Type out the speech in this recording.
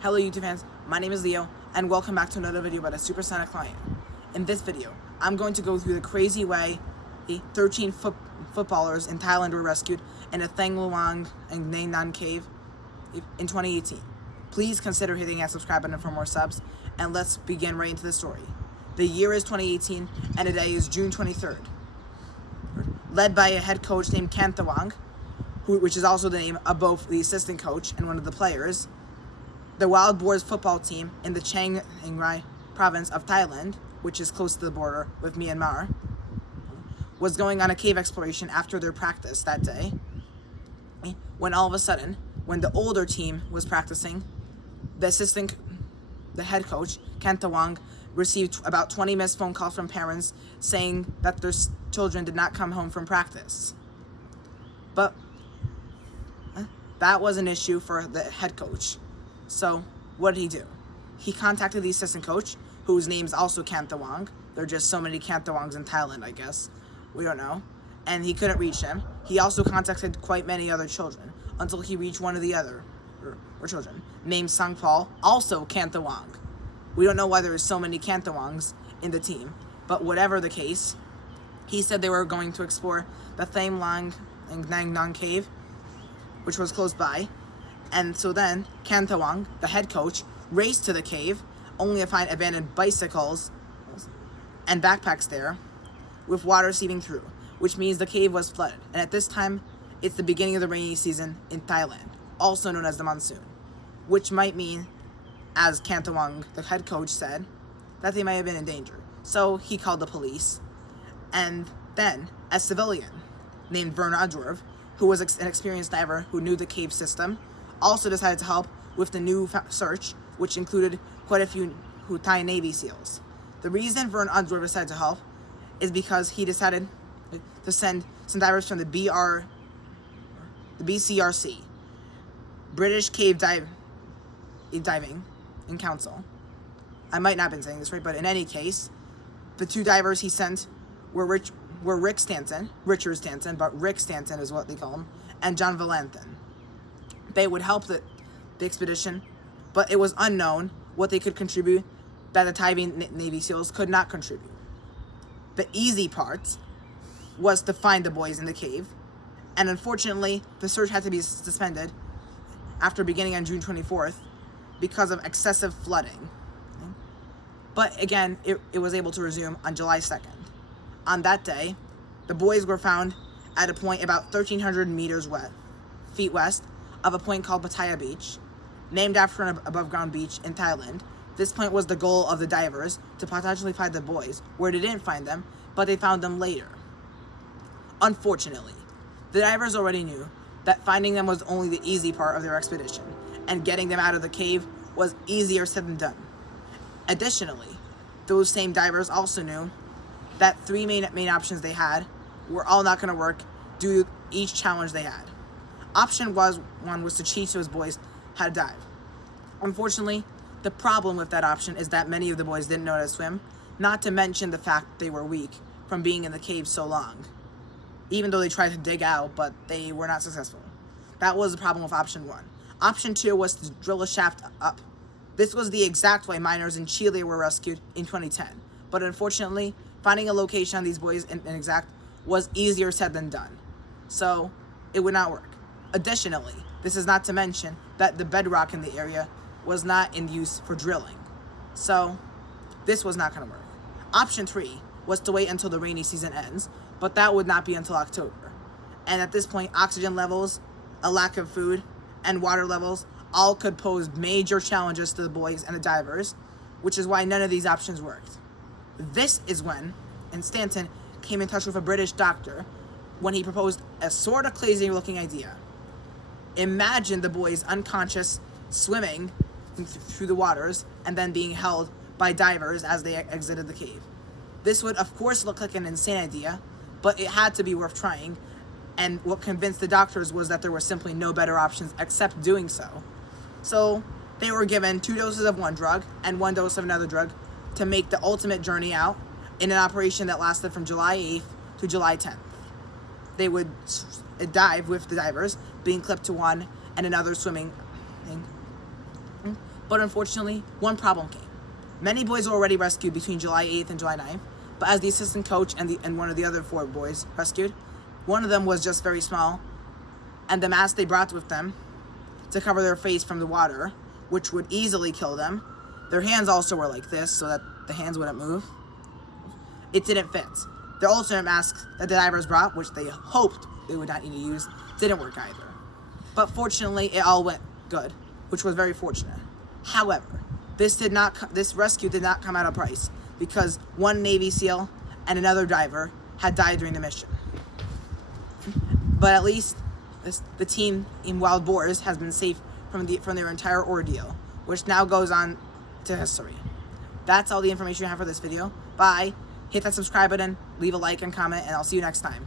Hello YouTube fans, my name is Leo, and welcome back to another video about a supersonic client. In this video, I'm going to go through the crazy way the 13 footballers in Thailand were rescued in a Thang Luang and Nang Nan cave in 2018. Please consider hitting that subscribe button for more subs, and let's begin right into the story. The year is 2018, and today is June 23rd. Led by a head coach named Kanthawang, which is also the name of both the assistant coach and one of the players, the Wild Boars football team in the Chiang Rai province of Thailand, which is close to the border with Myanmar, was going on a cave exploration after their practice that day, when all of a sudden, when the older team was practicing, the head coach, Kanthawang, received about 20 missed phone calls from parents saying that their children did not come home from practice. But that was an issue for the head coach. So what did he do? He contacted the assistant coach, whose name is also Kanthawang. There are just so many Kanthawangs in Thailand, I guess. We don't know. And he couldn't reach him. He also contacted quite many other children until he reached one of the other children, named Sangpal, also Kanthawang. We don't know why there are so many Kanthawangs in the team, but whatever the case, he said they were going to explore the Tham Lang and Nang Nan cave, which was close by. And so then, Kanthawang, the head coach, raced to the cave, only to find abandoned bicycles and backpacks there, with water seeping through, which means the cave was flooded. And at this time, it's the beginning of the rainy season in Thailand, also known as the monsoon, which might mean, as Kanthawang, the head coach, said, that they might have been in danger. So he called the police. And then, a civilian named Vern Adjorv, who was an experienced diver who knew the cave system, also decided to help with the new search, which included quite a few Thai Navy SEALs. The reason Vern Adjorv decided to help is because he decided to send some divers from the BCRC, British Cave Diving in Council. I might not have been saying this right, but in any case, the two divers he sent were Richard Stanton, but Rick Stanton is what they call him, and John Valenthin. They would help the expedition, but it was unknown what they could contribute that the Thai Navy SEALs could not contribute. The easy part was to find the boys in the cave, and unfortunately, the search had to be suspended after beginning on June 24th because of excessive flooding. But again, it was able to resume on July 2nd. On that day, the boys were found at a point about 1,300 feet west of a point called Pattaya Beach, named after an above-ground beach in Thailand. This point was the goal of the divers, to potentially find the boys, where they didn't find them, but they found them later. Unfortunately, the divers already knew that finding them was only the easy part of their expedition, and getting them out of the cave was easier said than done. Additionally, those same divers also knew that three main options they had were all not going to work due to each challenge they had. Option one was to teach those boys how to dive. Unfortunately, the problem with that option is that many of the boys didn't know how to swim, not to mention the fact they were weak from being in the cave so long, even though they tried to dig out, but they were not successful. That was the problem with option one. Option two was to drill a shaft up. This was the exact way miners in Chile were rescued in 2010, but unfortunately, finding a location on these boys in exact was easier said than done, so it would not work. Additionally, this is not to mention that the bedrock in the area was not in use for drilling, so this was not going to work. Option three was to wait until the rainy season ends, but that would not be until October. And at this point, oxygen levels, a lack of food, and water levels all could pose major challenges to the boys and the divers, which is why none of these options worked. This is when Stanton came in touch with a British doctor when he proposed a sort of crazy-looking idea. Imagine the boys unconscious, swimming through the waters, and then being held by divers as they exited the cave. This would, of course, look like an insane idea, but it had to be worth trying, and what convinced the doctors was that there were simply no better options except doing so. So they were given 2 doses of one drug and 1 dose of another drug to make the ultimate journey out in an operation that lasted from July 8th to July 10th. They would dive with the divers, being clipped to one and another swimming But unfortunately, one problem came. Many boys were already rescued between July 8th and July 9th, but as the assistant coach and one of the other 4 boys rescued, one of them was just very small, and the mask they brought with them to cover their face from the water, which would easily kill them. Their hands also were like this, so that the hands wouldn't move. It didn't fit. The alternate mask that the divers brought, which they hoped they would not need to use, didn't work either. But fortunately, it all went good, which was very fortunate. However, this rescue did not come at a price, because one Navy SEAL and another diver had died during the mission. But at least the team in Wild Boars has been safe from their entire ordeal, which now goes on to history. That's all the information I have for this video. Bye. Hit that subscribe button, leave a like and comment, and I'll see you next time.